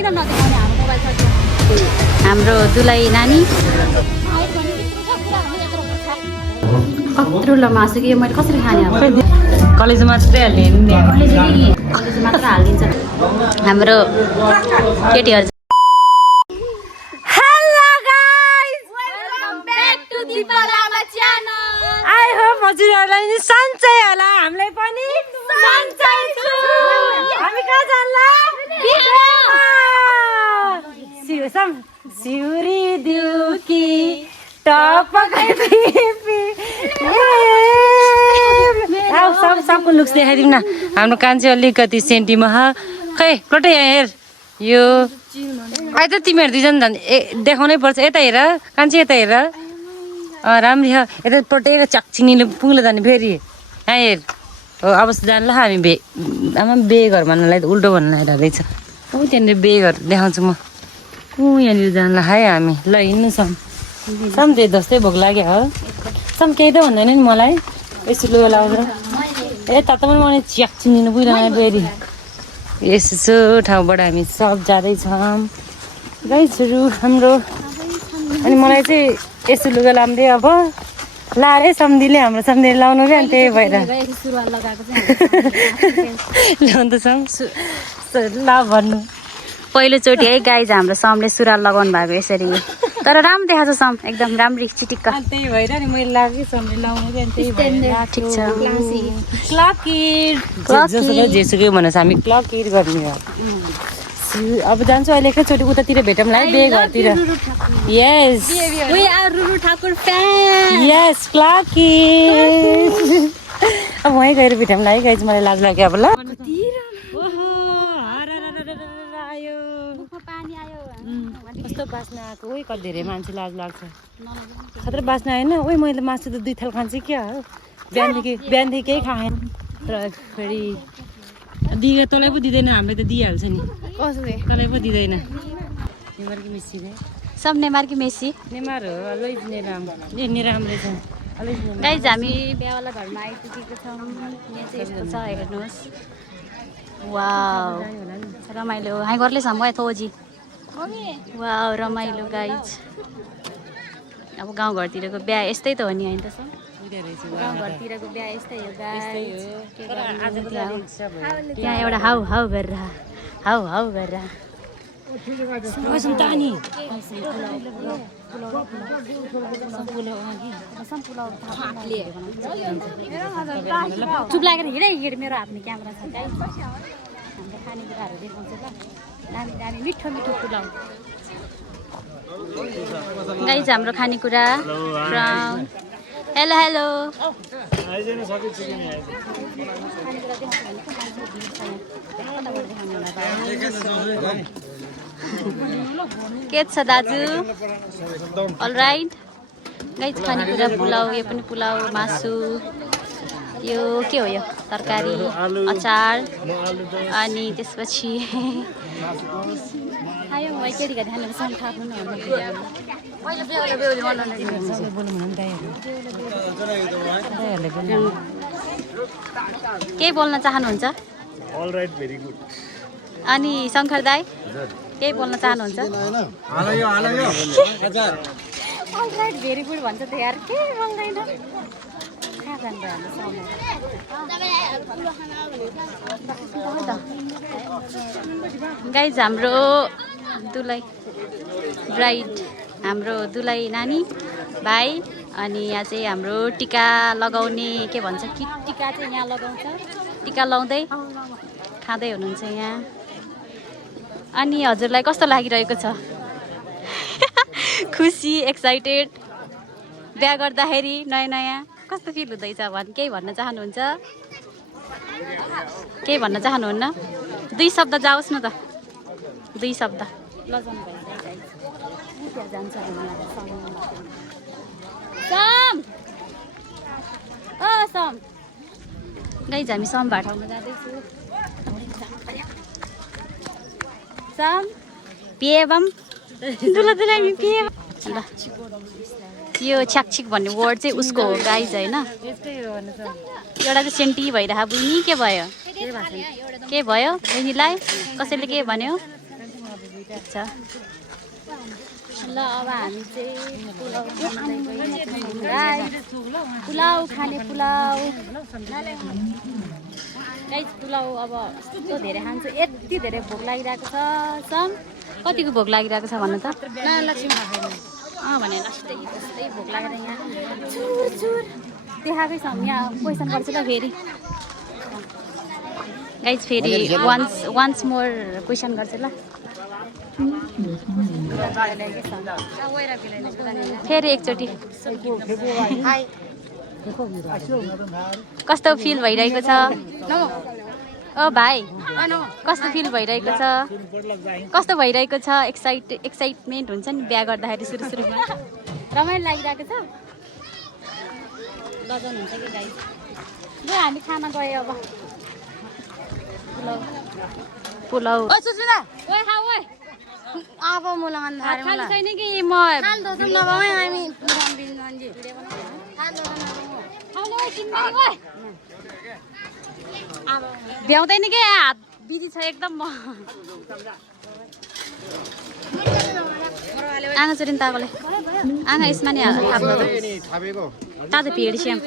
किन नदेखाउने हाम्रो मोबाइल छ हाम्रो दुलाई नानी कत्रो ल मासु कि मैले कसरी खाने अब कलेज मात्रै हाल्ने कलेज मात्र हालिदिन्छ हाम्रो केटीहरू हजुरहरूलाई नि सन्चै होला हामीलाई पनि सन्चै छु हामी कहाँ जाला सिउरी दिउकी टपकै सबको लुक्स देखाइदिउँ न हाम्रो कान्छे अलिकति सेन्टीमा खै प्लट यहाँ हेर यो अहिले त तिमीहरू दुईजना झन् देखाउनै पर्छ यता हेर कान्छे यता हेर राम्री छ यता पटेर चक्चिनीले पुग्लो जाने फेरि यहाँ हेर हो अब जान्ला हामी आमा बे घर भन्नलाई त उल्टो भन्नु रहेछ ऊ त्यहाँनिर बे घर देखाउँछु म ऊ यहाँनिर जानला है हामी ल हिँड्नु सम त्यही जस्तै भोक लाग्यो हो सम केही त भन्दैन नि मलाई यसो लुगा लाउँदा ए तातो पनि मलाई च्याक्चिनिनु पुगिरहेको फेरि यसो ठाउँबाट हामी सब जाँदैछौँ गाइजहरू हाम्रो अनि मलाई चाहिँ यस्तो लुगा लाउँदै अब लाएरै सम्धिले हाम्रो सम्धिले लाउनु क्या अनि त्यही भएर ल्याउँदा ल भन्नु पहिलोचोटि है गाइज हाम्रो समले सुरुवाल लगाउनु भएको यसरी तर राम्रो देखाएको छ सम एकदम राम्री चिटिक्क त्यही भएर नि मैले लाग्यो सम्झे लाउनु क्या त्यही भएर ठिक छ क्लकिर जेसुकै भनेर हामी क्लकिर गर्ने हो अब जान्छु अहिले एकैचोटि उतातिर भेटौँला है बे घरतिर यस यस क्लकिर अब वहीँ गएर भेटौँला है गाइज मलाई लाज लाग्यो अब ल कस्तो बाँच्न आएको ओइ कति धेरै मान्छे लाज लाग्छ खतरा बाँच्न आएन ओइ मैले मासु त 2 थाल खान्छु क्या हो बिहानदेखि केही खाएन र फेरि दिए तँलाई पो दिँदैन हामीले त दिइहाल्छ नि तँलाई पो दिँदैन नेमार कि मेसी रे सब नेमार कि मेसी नेमार हो अलि नेराम ए नेराम रहेछ अलि गाइज हामी बिहावाला घरमा आइपुगेको छौँ यहाँ चाहिँ यस्तो छ हेर्नुहोस् वाउ रमाइलो हाई गर्ले छ म थोजी वाउ रमाइलो गाइज अब गाउँघरतिरको बिहा यस्तै त हो नि होइन त सर गाउँघरतिरको बिहा यस्तै हो गाइज यहाँ एउटा हाउ हाउ गरेर चुप लागेर हिँड मेरो हातमा क्यामेरा छ गाइज हाम्रो खानेकुराहरू देखाउँछ ल दामी दामी मिठो मिठो पुलाउ गाइज हाम्रो खानेकुरा फ्रम हेलो हेलो के छ दाजु अलराइट गाइज खानेकुरा पुलाउ यो पनि पुलाउ मासु यो के हो यो तरकारी अचार अनि त्यसपछि आयो मैले केटीका ध्यान के बोल्न चाहनुहुन्छ अनि शङ्कर दाई केही बोल्न चाहनुहुन्छ अलराइट भेरी गुड भन्छ त यार के बोल्दैन गाइज हाम्रो दुलाई ब्राइड हाम्रो दुलाई नानी भाइ अनि यहाँ चाहिँ हाम्रो टिका लगाउने के भन्छ कि टिका चाहिँ यहाँ लगाउँछ टिका लाउँदै खाँदै हुनुहुन्छ यहाँ अनि हजुरलाई कस्तो लागिरहेको छ खुसी एक्साइटेड बिहा गर्दाखेरि नयाँ नयाँ कस्तो फिल हुँदैछ केही भन्न चाहनुहुन्छ केही भन्न चाहनुहुन्न 2 शब्द जाओस् न त 2 शब्द लजाउनु भयो जान्छ सम गाइज हामी सम भाटाउन जाँदैछु सम पिएबम दुला ल यो छ्याकछिक भन्ने वर्ड चाहिँ उसको हो गाइज होइन एउटा चाहिँ सेन्टी भइरहेको बुझ्नी के भयो बहिनीलाई कसैले के भन्यो छ ल अब हामी चाहिँ पुलाउ खाने पुलाउ गाइस पुलाउ अब यस्तो धेरै खान्छ यति धेरै भोक लागिरहेको छ सम कतिको भोक लागिरहेको छ भन्नु त भने लास्टदेखि त्यस्तै भोक लागेर यहाँ चुर देखाएकै छ यहाँ क्वेसन गर्छ ल फेरि गाइस फेरि वान्स मोर क्वेसन गर्छ ल फेरि एकचोटि कस्तो फिल भइरहेको छ ओ भाइ कस्तो फिल भइरहेको छ कस्तो भइरहेको छ एक्साइटमेन्ट हुन्छ नि बिहा गर्दाखेरि सुरुमा रमाइलो लागिरहेको छ लजाउनुहुन्छ कि गाइस ल हामी खाना गयो अब पुलाउ आप मुलाकात खानु छैन कि म भ्याउँदैन कि हात बिजी छ एकदम म आँगा चोरिन ताकोले आँगा यसमा नि तातो भिड श्याम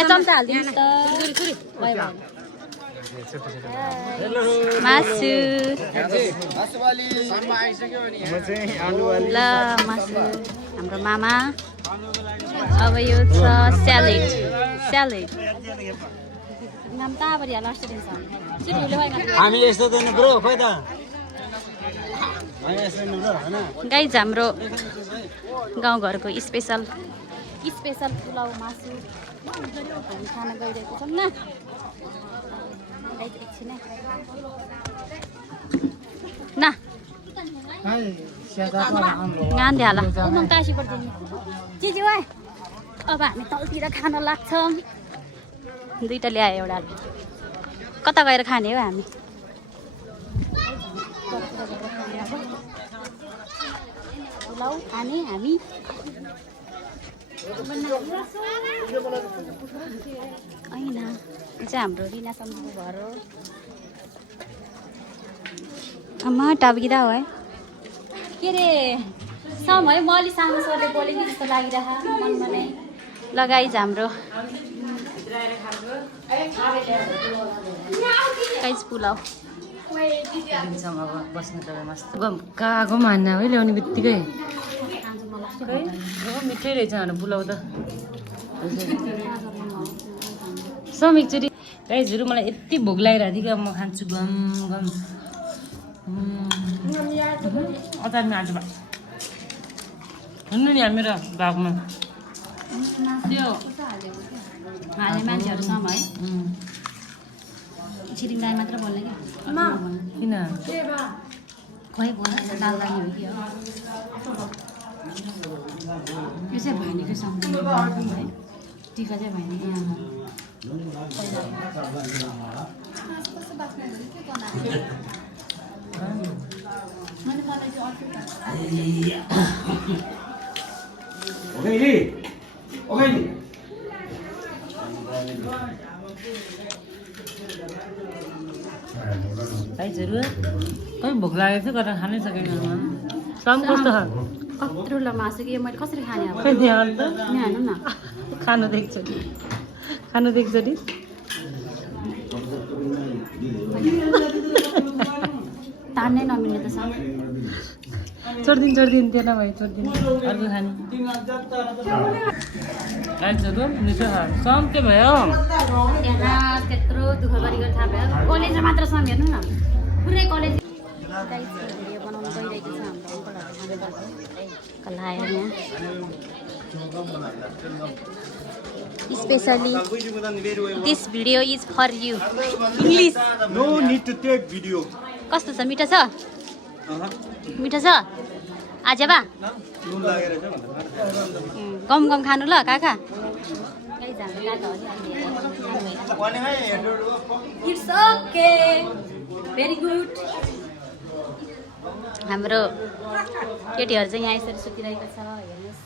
चम्चा हालिदिनुहोस् त मासु ल मासु हाम्रो मामा अब यो छ स्यालेड नाम त अब यहाँ लास्ट दिन हामी यस्तो दिनु ब्रो खोइ त गाइज हाम्रो गाउँघरको स्पेसल पुलाउ मासु हामी खाना गइरहेको छौँ न एकछिन न गान्धे होला चिजी अब हामी तलतिर खान लाग्छौँ दुईटा ल्यायो एउटा कता गएर खाने हो हामी पुलाउ खाने हामी होइन यो चाहिँ हाम्रो रिना सम्झुको घर हो आमा टाबिदा हो है के अरे सम है म अलि सानो सरले बोलेको जस्तो लागिरहेको मनमा नै लगाइज हाम्रो गाइज पुलाउ बस्नु त मस्त कागो मान्ना है ल्याउने बित्तिकै मिठै रहेछ हाम्रो पुलाउ त सम एकचोटि गाइजहरू मलाई यति भोक लागिरहेको थियो कि अब म खान्छु गम गम अचारमा हाल्छु भा हुनु नि मेरो भागमा त्यो हाल्ने मान्छेहरू सम है छिरिङ दाई मात्र बोल्ने कि किन खोइ बोल्छ दाल दानी हो कि यो चाहिँ भैनीको सम्झिने है टिका चाहिँ भैनीको भाइजहरू कति भोक लागेको थियो गरेर खानै सकेन सम कस्तो कत्रो ल मासु कि मैले कसरी खाने अब खै त्यहाँ अन्त नि हाल्नु न खानु त एकचोटि तान्नै नमिल्ने त सम छोडिदिनु त्यो नभए छोडिदिनु अर्को खानु भाइजहरू मिठो छ सम के भयो यहाँ त्यत्रो दुःख गरेको थाहा भयो कलेजमा मात्र सम हेर्नु न पुरै कलेज भिडियो बनाउनु गइरहेको छ हाम्रो अङ्कलहरू कलाएर यहाँ specially this video is for you English no need to take video कस्तो छ मिठो छ मिठो छ आज बा नुन लागेर छ गम खानु ल काका इट्स ओके भेरी गुड हाम्रो केटीहरू चाहिँ यहाँ यसरी सुतिरहेको छ हेर्नुहोस्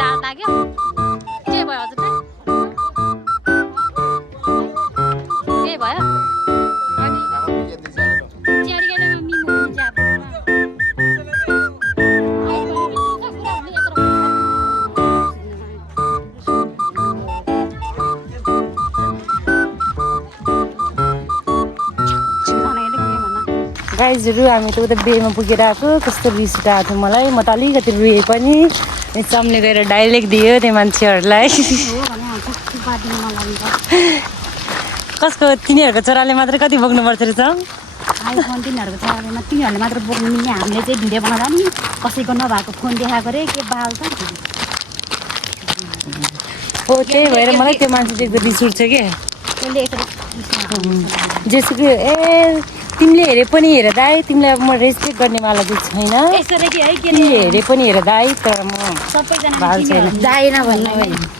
डाल लाग्यो के भयो हजुर के भयो गाइजहरू हामी त उता बेमा पुगेर आएको कस्तो रिस उठाएको थियो मलाई म त अलिकति रुएँ पनि समले गएर डाइरेक्ट दियो त्यो मान्छेहरूलाई कसको तिनीहरूको छोराले मात्रै कति बोक्नुपर्छ रहेछ आइफोन तिनीहरूको छोराले तिनीहरूले मात्र बोक्नु मिल्ने हामीले चाहिँ भिडियो बनाउँदा नि कसैको नभएको फोन देखाएको रे के बाल त हो त्यही भएर मलाई त्यो मान्छे चाहिँ एकदम रिस उठ्छ कि त्यसले यसरी जेसुकै ए तिमीले हेरे पनि हेर दाइ तिमीलाई अब म रेस्पेक्ट गर्नेवाला चाहिँ छैन यसरी के है के तिमीले हेरे पनि हेर दाइ तर म सबैजना भाल छैन जाएन भन्नु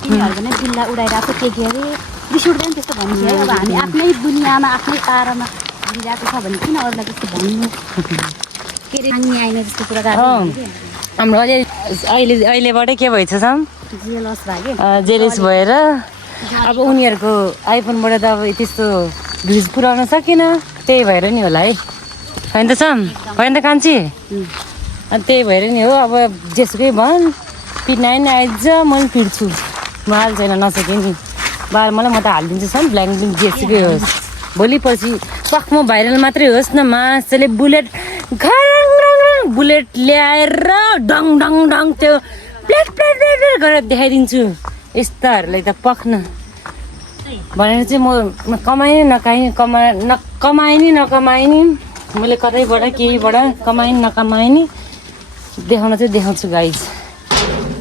तिनीहरूको नै बिल्ला उडाइरहेको के अरे रिस उठ्दैन त्यस्तो भन्नु है अब हामी आफ्नै दुनियाँमा आफ्नै तारामा हिँडिरहेको छ भने किन अरूलाई त्यस्तो भन्नु के अरे माग्ने आएन जस्तो कुरा हाम्रो अहिलेबाटै के भएछ सम जेलस भयो जेलिस भएर अब उनीहरूको आइफोनबाट त अब त्यस्तो भ्युज पुऱ्याउन सकेन त्यही भएर नि होला है होइन त सम होइन त कान्छी अनि त्यही भएर नि हो अब जेसुकै भन् पिट्न आएन आइज मैले पिट्छु म हाल छैन नसके नि बार मलाई म त हालिदिन्छु सम ब्ल्याङ्क ब्लिङ्क जेसुकै होस् भोलि पछि पखमा भाइरल मात्रै होस् न मासले बुलेट बुलेट ल्याएर डङ डङ डङ त्यो प्लेट प्लेट प्लेट गरेर देखाइदिन्छु यस्ताहरूलाई त पख्न भनेर चाहिँ म कमाएँ कमाएँ नि नकमाएँ नि मैले कतैबाट केहीबाट कमाएँ नि नकमाएँ नि देखाउन चाहिँ देखाउँछु गाइस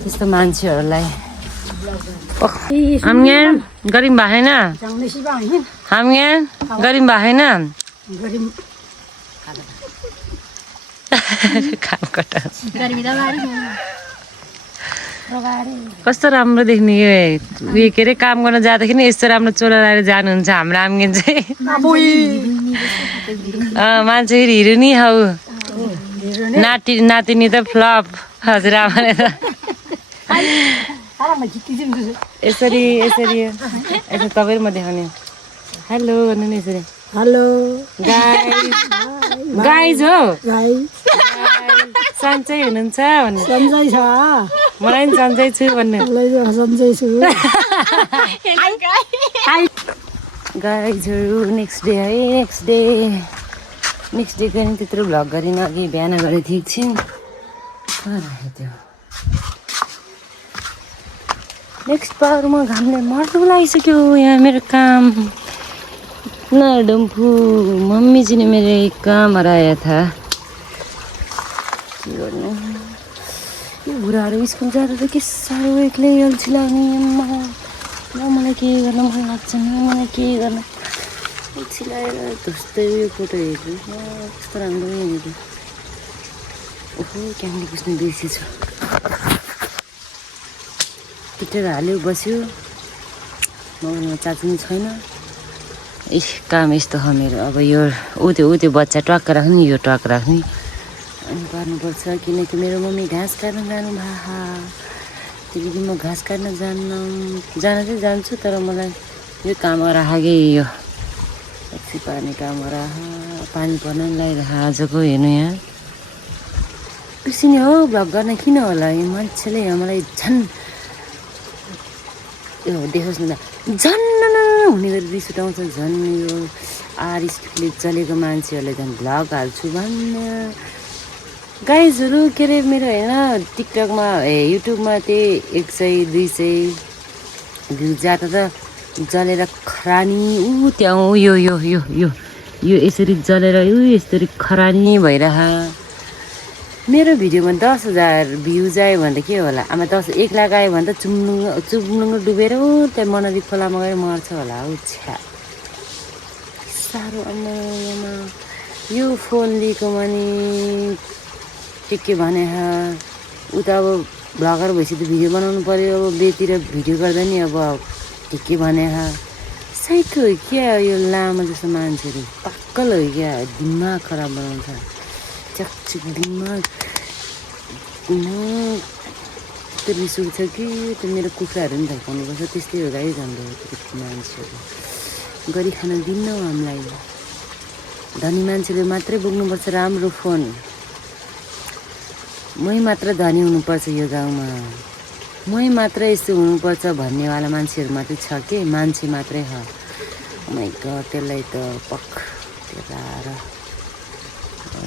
त्यस्तो मान्छेहरूलाई हामी यहाँ गरिम भएन हामी यहाँ गरिम भएन कस्तो राम्रो देख्ने यो उयो के अरे काम गर्न जाँदाखेरि नि यस्तो राम्रो चोला लगाएर जानुहुन्छ हाम्रो आम्गेन चाहिँ मान्छे हिरो नि हौ नातिनी त फ्लप हजुरआमाले त यसरी यसरी यसो तपाईँ म देखाउने हेलो भन्नु नि यसरी हेलो गाइज हो सन्चै हुनुहुन्छ भन्नु सन्चै छ मलाई पनि सन्चै छु भन्नु सन्चै छु गाइजहरू नेक्स्ट डे है नेक्स्ट डे पनि त्यत्रो भ्लग गरिनँ अघि बिहान गरेको थिएँ एकछिन त्यो नेक्स्ट पावरमा घामले मर्नु लागिसक्यो यहाँ मेरो काम न डम्फू मम्मी जी ने मेरे काम हराया था के गर्नु यो बुढाहरू स्कुल जाँदा त के साह्रो एक्लै अल्छी लाग्ने अम्मा न मलाई के गर्न मन लाग्छ न मलाई के गर्न अल्छी लागेर धुस्तै यो फोटो हेर्नु कस्तो राम्रो हेरेको ओहो क्यामेरा बुझ्नु बिर्सेछु पिटेर हाल्यो बस्यो ममा चाची पनि छैन काम यस्तो हो मेरो अब यो ऊ त्यो बच्चा टक्क राख्ने यो टक्क राख्ने अनि गर्नुपर्छ किनकि मेरो मम्मी घाँस काट्न जानु भा त्यहाँदेखि म घाँस काट्न जान चाहिँ जान्छु तर मलाई यो काम राखेकै यो पछि पार्ने काम पानी पर्न लगाइरह आजको हेर्नु यहाँ बिर्सिने हो भ्लग गर्न किन होला यो मान्छेले यहाँ मलाई झन् यो देखोस् न झन् हुने गरी रिस उठाउँछ झन् यो आर स्पिडले चलेको मान्छेहरूलाई झन् भ्लग हाल्छु भन्न गाइजहरू के अरे मेरो होइन टिकटकमा युट्युबमा त्यही 100-200 भ्यू जाँदा त जलेर खरानी त्यहाँ यो यो यो यो यो यसरी जलेर यसरी खरानी भइरह मेरो भिडियोमा 10,000 भ्युज आयो भने त के होला आमा 1 लाख आयो भने त चुब्नुङ डुबेर त्यहाँ मनरी खोलामा गएर मर्छ होला हौ छ्या साह्रो आमा यो फोन लिएको भने के भने उता अब भ्लगर भएपछि त भिडियो बनाउनु पर्यो अब बेतिर भिडियो गर्दा नि अब के भने साइको हो क्या यो लामो जस्तो मान्छेहरू पाक्कल हो क्या दिमाग खराब बनाउँछ चकचक दिमाग यस्तो रिस उठ्छ कि त्यो मेरो कुखुराहरू पनि धर्काउनुपर्छ त्यस्तै हो गाइज हाम्रो मान्छेहरू गरी खान दिन्न हामीलाई धनी मान्छेले मात्रै बोक्नुपर्छ राम्रो फोन मै मात्र धनी हुनुपर्छ यो गाउँमा मै मात्र यस्तो हुनुपर्छ भन्नेवाला मान्छेहरू मात्रै छ के मान्छे मात्रै हो माइ गड त्यसलाई त पख तेराएर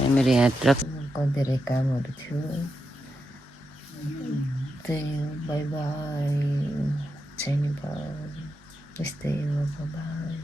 मेरो यहाँ ट्रक धेरै कामहरू थियो त्यही हो बाई बाई छैन यस्तै हो बाई